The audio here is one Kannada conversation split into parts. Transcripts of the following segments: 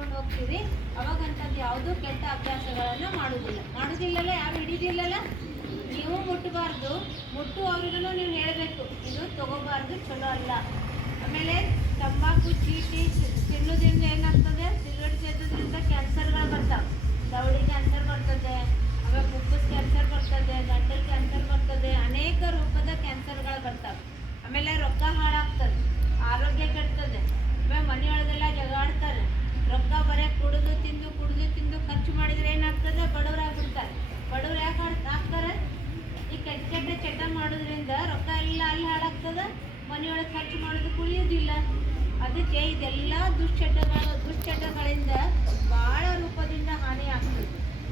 ಕಟ್ಕೊಂಡು ಹೋಗ್ತೀವಿ ಅವಾಗಂಥದ್ದು ಯಾವುದೂ ಕೆಟ್ಟ ಅಭ್ಯಾಸಗಳನ್ನು ಮಾಡೋದಿಲ್ಲ. ಮಾಡೋದಿಲ್ಲಲ್ಲ, ಯಾರು ಹಿಡಿದಿಲ್ಲಲ್ಲ? ನೀವು ಮುಟ್ಟಬಾರ್ದು ಮುಟ್ಟು ಅವ್ರಿಗೂ ನೀವು ಹೇಳಬೇಕು. ಇದು ತಗೋಬಾರ್ದು ಚಲೋ ಅಲ್ಲ. ಆಮೇಲೆ ತಂಬಾಕು, ಚೀಟಿ ತಿನ್ನೋದ್ರಿಂದ ಏನಾಗ್ತದೆ? ಸಿಗರೇಟ್ ಸೇದೋದ್ರಿಂದ ಕ್ಯಾನ್ಸರ್ಗಳು ಬರ್ತಾವೆ. ದವಡಿ ಕ್ಯಾನ್ಸರ್ ಬರ್ತದೆ, ಆಮೇಲೆ ಮುಕ್ಕಸ್ ಕ್ಯಾನ್ಸರ್ ಬರ್ತದೆ ಗಂಟಲು ಕ್ಯಾನ್ಸರ್ ಬರ್ತದೆ ಅನೇಕ ರೂಪದ ಕ್ಯಾನ್ಸರ್ಗಳು ಬರ್ತಾವೆ ಆಮೇಲೆ ರೊಕ್ಕ ಹಾಳಾಗ್ತದೆ ಆರೋಗ್ಯ ಕೆಡ್ತದೆ ಆಮೇಲೆ ಮನೆಯೊಳಗೆಲ್ಲ ಜಗಾಡ್ತಾರೆ ರೊಕ್ಕ ಬರೀ ಕುಡಿದು ತಿಂದು ಕುಡಿದು ತಿಂದು ಖರ್ಚು ಮಾಡಿದ್ರೆ ಏನಾಗ್ತದೆ ಬಡವರಾಗ್ಬಿಡ್ತಾರೆ ಬಡವ್ರು ಯಾಕೆ ಆಗ್ತಾರೆ ಈ ಕೆಟ್ಟ ಕೆಟ್ಟ ಚಟ ಮಾಡೋದ್ರಿಂದ ರೊಕ್ಕ ಎಲ್ಲ ಅಲ್ಲಿ ಹಾಳಾಗ್ತದ ಮನೆಯೊಳಗೆ ಖರ್ಚು ಮಾಡೋದು ಕುಳಿಯೋದಿಲ್ಲ ಅದಕ್ಕೆ ಇದೆಲ್ಲ ದುಶ್ಚಟಗಳು, ದುಶ್ಚಟಗಳಿಂದ ಭಾಳ ರೂಪದಿಂದ ಹಾನಿ ಆಗ್ತದೆ.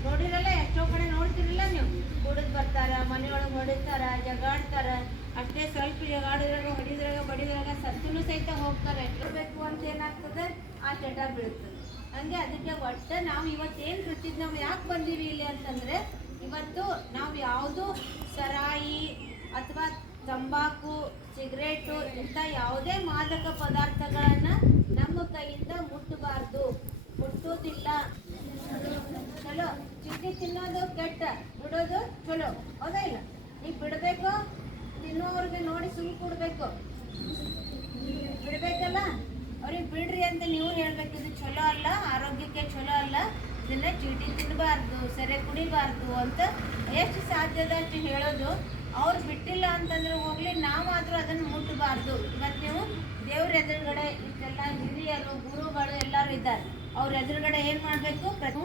ನೋಡಿರಲ್ಲ, ಎಷ್ಟೋ ಕಡೆ ನೋಡ್ತಿರಲ್ಲ ನೀವು. ಕುಡಿದು ಬರ್ತಾರ, ಮನೆಯೊಳಗೆ ಹೊಡಿತಾರ, ಜಗಾಡ್ತಾರ. ಅಷ್ಟೇ ಸ್ವಲ್ಪ ಜಗಾಡಿದ್ರಾಗ, ಹೊಡಿದ್ರಾಗ, ಬಡಿದ್ರಾಗ ಸತ್ತೂ ಸಹಿತ ಹೋಗ್ತಾರೆ. ಇರಬೇಕು ಅಂತ ಏನಾಗ್ತದೆ? ಆ ಚಟ ಬೀಳ್ತದೆ. ಹಂಗೆ ಅದಕ್ಕೆ ಒಟ್ಟು ನಾವು ಇವತ್ತೇನು ಕೃತಿದ್ ನಾವು ಯಾಕೆ ಬಂದೀವಿ ಇಲ್ಲಿ ಅಂತಂದ್ರೆ, ಇವತ್ತು ನಾವು ಯಾವುದು ಸರಾಯಿ ಅಥವಾ ತಂಬಾಕು, ಸಿಗರೇಟು ಇಂಥ ಯಾವುದೇ ಮಾದಕ ಪದಾರ್ಥಗಳನ್ನು ನಮ್ಮ ಕೈಯಿಂದ ಮುಟ್ಟಬಾರ್ದು. ಮುಟ್ಟುವುದಿಲ್ಲ ಚಲೋ. ಚೀಟಿ ತಿನ್ನೋದು ಕೆಟ್ಟ. ಬಿಡೋದು ಚಲೋ. ಹೌದಾ ಇಲ್ಲ? ನೀವು ಬಿಡಬೇಕು? ತಿನ್ನೋವ್ರಿಗೆ ನೋಡಿ ಸುಳ್ಳು ಕೊಡ್ಬೇಕು. ಬಿಡಬೇಕಲ್ಲ? ಅವ್ರಿಗೆ ಬಿಡ್ರಿ ಅಂತ ನೀವು ಹೇಳ್ಬೇಕು. ಇದು ಚಲೋ ಅಲ್ಲ, ಆರೋಗ್ಯಕ್ಕೆ ಚಲೋ ಅಲ್ಲ. ಇದನ್ನ ಚೀಟಿ ತಿನ್ನಬಾರ್ದು ಸೆರೆ ಕುಡಿಬಾರ್ದು ಅಂತ ಎಷ್ಟು ಸಾಧ್ಯದ ಅಷ್ಟು ಹೇಳೋದು. ಅಂತಂದ್ರೆ ಹೋಗಲಿ, ನಾವಾದರೂ ಅದನ್ನು ಮುಟ್ಟಬಾರ್ದು. ಇವತ್ತು ನೀವು ದೇವ್ರ ಎದುರುಗಡೆ ಇಷ್ಟೆಲ್ಲ ಹಿರಿಯರು, ಗುರುಗಳು ಎಲ್ಲರೂ ಇದ್ದಾರೆ. ಅವ್ರ ಎದುರುಗಡೆ ಏನು ಮಾಡಬೇಕು? ಪ್ರತಿ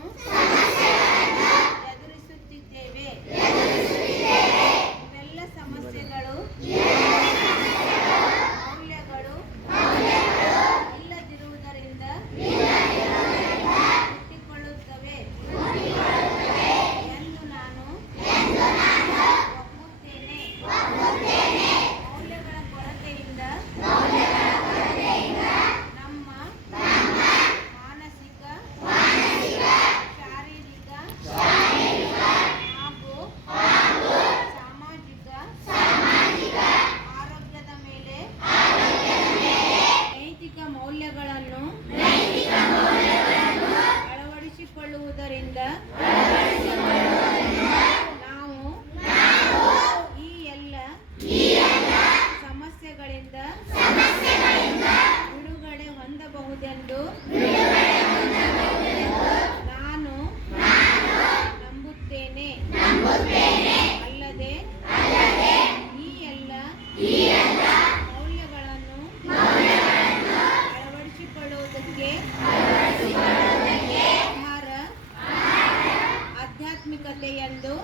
Mm-hmm. లేయందు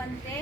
ಹೋಗುವಂತೆ